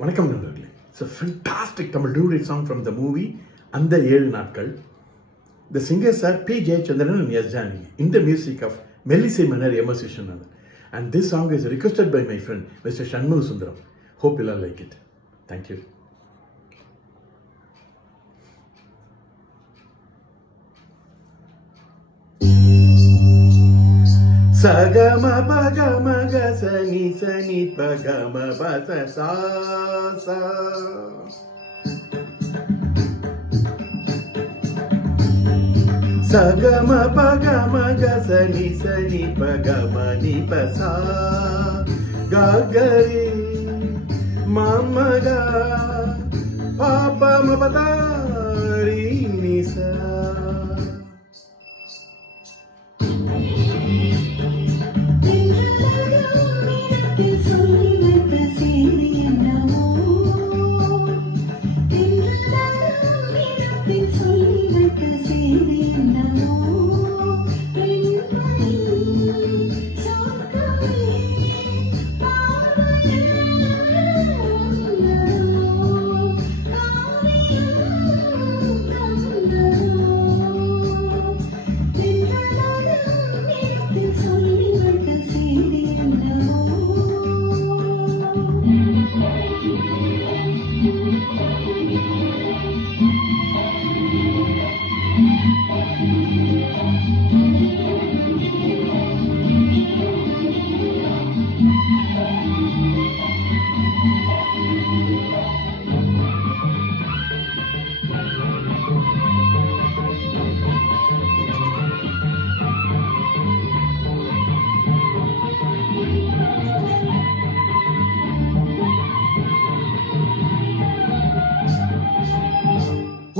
வணக்கம் நண்பர்களே. It's a fantastic Tamil duet song from the movie அந்த 7 நாட்கள். The singers are P. Jayachandran and S. Janaki in the music of Melissai Mannar M.S. Vishwanathan. And this song is requested by my friend Mr. Shanmugha Sundaram. Hope you'll all like it. Thank you. Sagama pagama ga sani sani pagama basa sa sa. Sagama pagama ga sani sani pagama ni basa. Gagari mama ga papa mapatari nisa.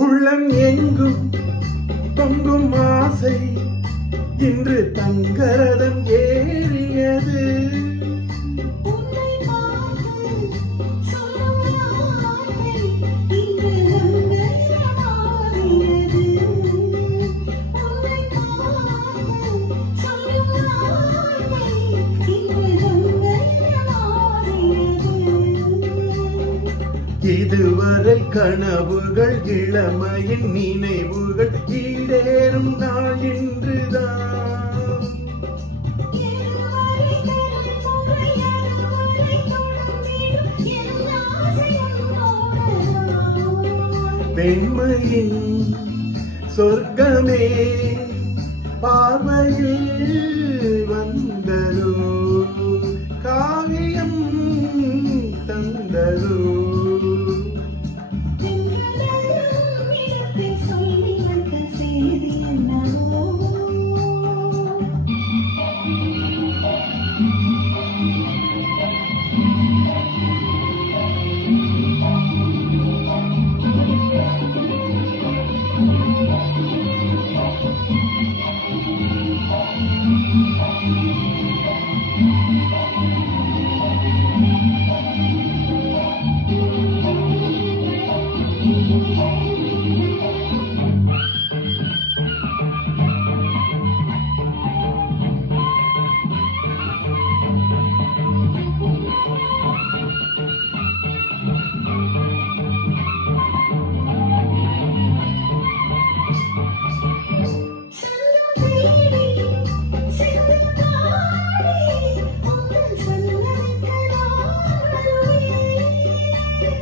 உள்ளம் எங்கும் பொங்கும் ஆசை இன்று தங்கரதம் ஏறியது. இதுவரை கனவுகள் இளமையின் நினைவுகள் ஈடேறும் நாள் இன்றுதான். பெண்மையின் சொர்க்கமே பார்வையில் வந்ததோ, காவியம் தந்ததோ.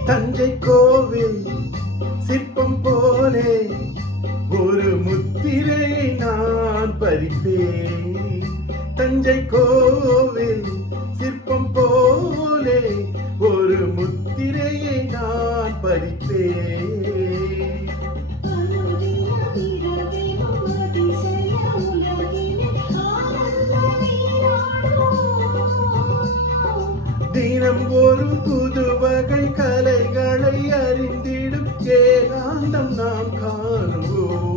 தஞ்சை கோவில் சிற்பம் போலே ஒரு முத்திரையை நான் பறிப்பேன். தஞ்சை கோவில் சிற்பம் போலே ஒரு முத்திரையை நான் பறிப்பேன். தினம் ஒரு புது வகை கலைகளை அறிந்திடும் ஏகாந்தம் நாம் காணுவோம்.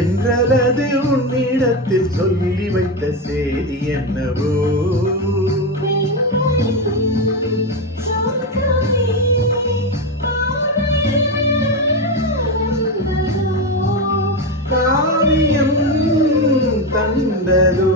என்றது உன்னிடத்தில் சொல்லி வைத்த செய்தி என்னவோ. வந்ததோ